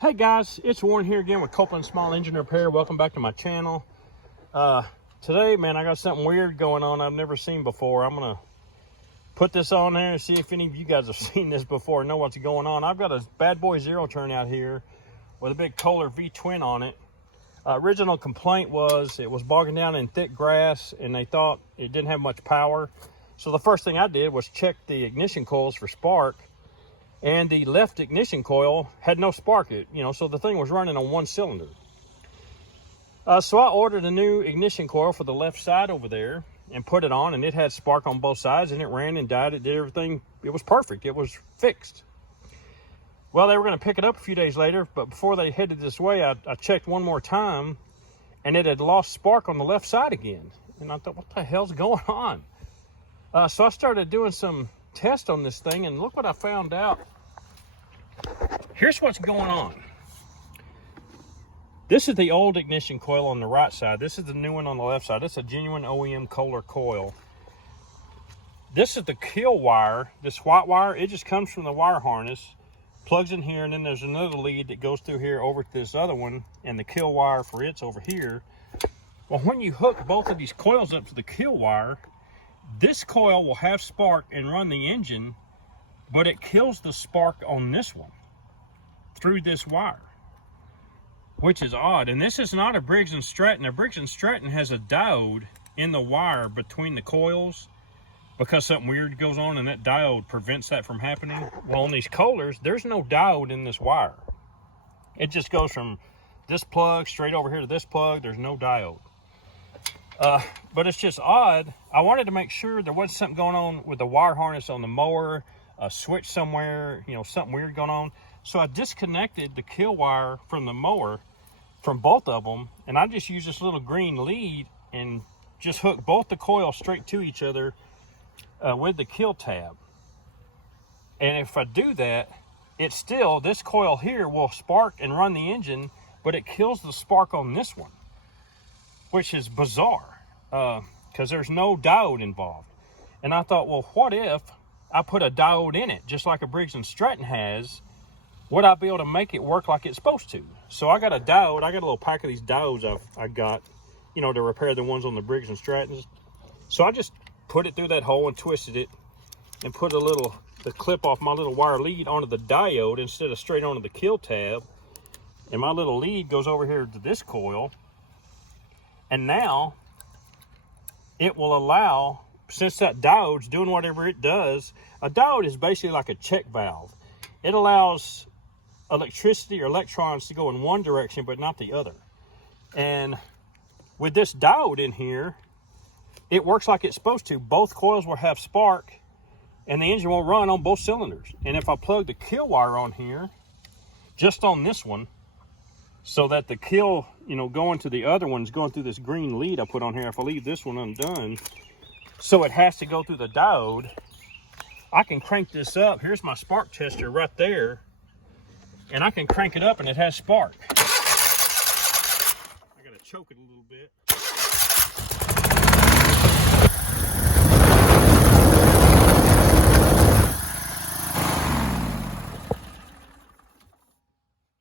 Hey guys, it's Warren here again with Copeland Small Engine Repair. Welcome back to my channel. Today, man, I got something weird going on I've never seen before. I'm gonna put this on there and see if any of you guys have seen this before and know what's going on. I've got a bad boy zero turn out here with a big Kohler V-twin on it. Original complaint was it was bogging down in thick grass and they thought it didn't have much power. So the first thing I did was check the ignition coils for spark. And the left ignition coil had no spark, so the thing was running on one cylinder. So I ordered a new ignition coil for the left side over there and put it on, and it had spark on both sides, and it ran and died. It did everything. It was perfect. It was fixed. Well, they were going to pick it up a few days later, but before they headed this way, I checked one more time, and it had lost spark on the left side again. And I thought, what the hell's going on? So I started doing some test on this thing, and look what I found out. Here's what's going on. This is the old ignition coil on the right side. This is the new one on the left side. This is a genuine OEM Kohler coil. This is the kill wire. This white wire, it just comes from the wire harness, plugs in here, and then there's another lead that goes through here over to this other one, and the kill wire for it's over here. Well, when you hook both of these coils up to the kill wire, this coil will have spark and run the engine, but it kills the spark on this one through this wire, which is odd. And this is not a Briggs & Stratton. A Briggs & Stratton has a diode in the wire between the coils because something weird goes on and that diode prevents that from happening. Well, on these Kohlers, there's no diode in this wire. It just goes from this plug straight over here to this plug. There's no diode. But it's just odd. I wanted to make sure there wasn't something going on with the wire harness on the mower, a switch somewhere, something weird going on. So I disconnected the kill wire from the mower, from both of them, and I just used this little green lead and just hooked both the coils straight to each other with the kill tab. And if I do that, it's still, this coil here will spark and run the engine, but it kills the spark on this one, which is bizarre because there's no diode involved. And I thought, well, what if I put a diode in it, just like a Briggs & Stratton has? Would I be able to make it work like it's supposed to? So I got a diode. I got a little pack of these diodes I got, to repair the ones on the Briggs & Strattons. So I just put it through that hole and twisted it and put the clip off my little wire lead onto the diode instead of straight onto the kill tab. And my little lead goes over here to this coil. And now it will allow, since that diode's doing whatever it does, a diode is basically like a check valve. It allows electricity or electrons to go in one direction, but not the other. And with this diode in here, it works like it's supposed to. Both coils will have spark, and the engine will run on both cylinders. And if I plug the kill wire on here, just on this one, so that the kill, going to the other one's going through this green lead I put on here. If I leave this one undone, so it has to go through the diode, I can crank this up. Here's my spark tester right there. And I can crank it up and it has spark. I gotta choke it a little bit.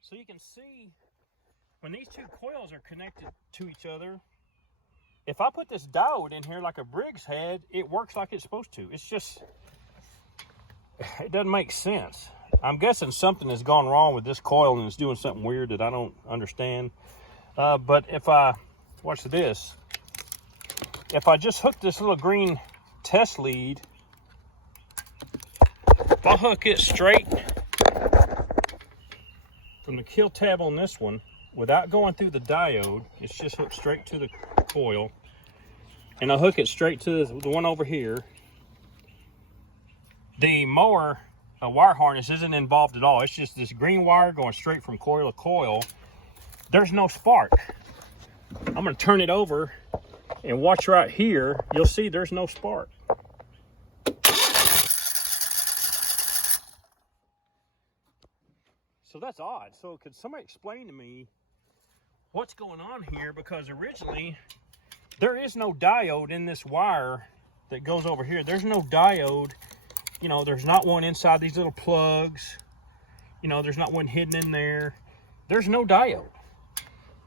So you can see when these two coils are connected to each other, if I put this diode in here like a Briggs had, it works like it's supposed to. It's just, it doesn't make sense. I'm guessing something has gone wrong with this coil and it's doing something weird that I don't understand. But if I, watch this, if I just hook this little green test lead, if I hook it straight from the kill tab on this one, without going through the diode, it's just hooked straight to the coil, and I hook it straight to the one over here, the mower wire harness isn't involved at all. It's just this green wire going straight from coil to coil. There's no spark. I'm going to turn it over and watch right here. You'll see there's no spark. So that's odd. So could somebody explain to me what's going on here? Because originally there is no diode in this wire that goes over here. There's no diode You know, there's not one inside these little plugs. You know, there's not one hidden in there. there's no diode.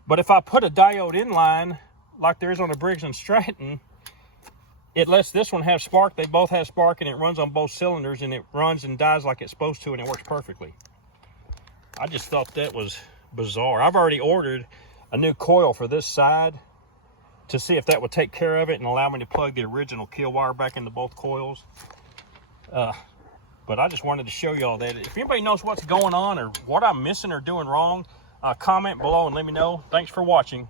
But if I put a diode in line, like there is on the Briggs & Stratton, it lets this one have spark. They both have spark, and it runs on both cylinders, and it runs and dies like it's supposed to, and it works perfectly. I just thought that was bizarre. I've already ordered a new coil for this side to see if that would take care of it and allow me to plug the original kill wire back into both coils. But I just wanted to show y'all that. If anybody knows what's going on or what I'm missing or doing wrong, comment below and let me know. Thanks for watching.